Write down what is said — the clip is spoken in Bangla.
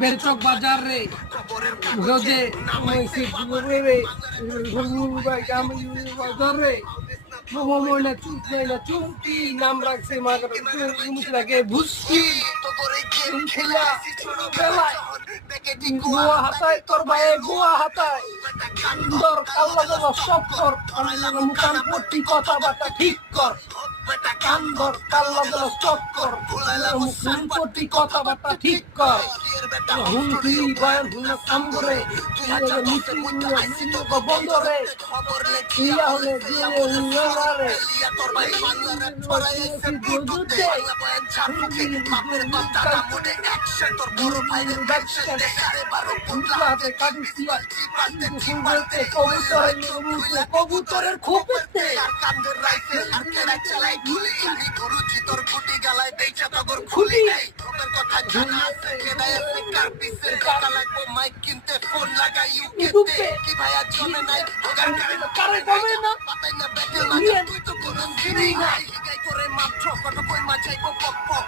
বেরচক বাজার রে রোজে রে বাজার রে ময়না চুমকি নাম রাখছে মাকে ভুসকি খেলা খেলায় গোয়া হাতায় তোর ভাইয়ে গোয়া হাতায় সুন্দর কাল্লা সব কর মুখান পট্টি কথাবার্তা ঠিক কর কান্দর কাল্লা স্টপ কর মুখান পট্টি কথাবার্তা ঠিক কর হুমকি বয়ান হুনা সাম্বরে বন্দরে ইয়া হলে দিয়ে উনারে তোর ভাই বাংলারে ছড়াইছে দুদুতে ছাড়মুখে বাপের কথা মুডে অ্যাকশন তোর বড় ভাইয়ের ব্যাকশন দেখারে বারো পুতলাতে কাটুসিয়া চিপাতে কবুতরের খোপেতে আর কান্দর রাইফেল আর কেরা চালাই গুলি আমি গুরুজি তোর গুটি গালায় দেইছা তগর খুলি নাই তোর কথা জানা আছে কেডা আছে কার পিছের টাকা লাগবো মাইক কিনতে ফোন লাগাই ইউকেতে কি ভাইয়া জমে নাই ওগার কারে কমে না পাতাই না ব্যাটেল মাঝে তুই তো কোনো দিনই নাই হিগাই করে মাত্র কত কই মাঝাইবো পক পক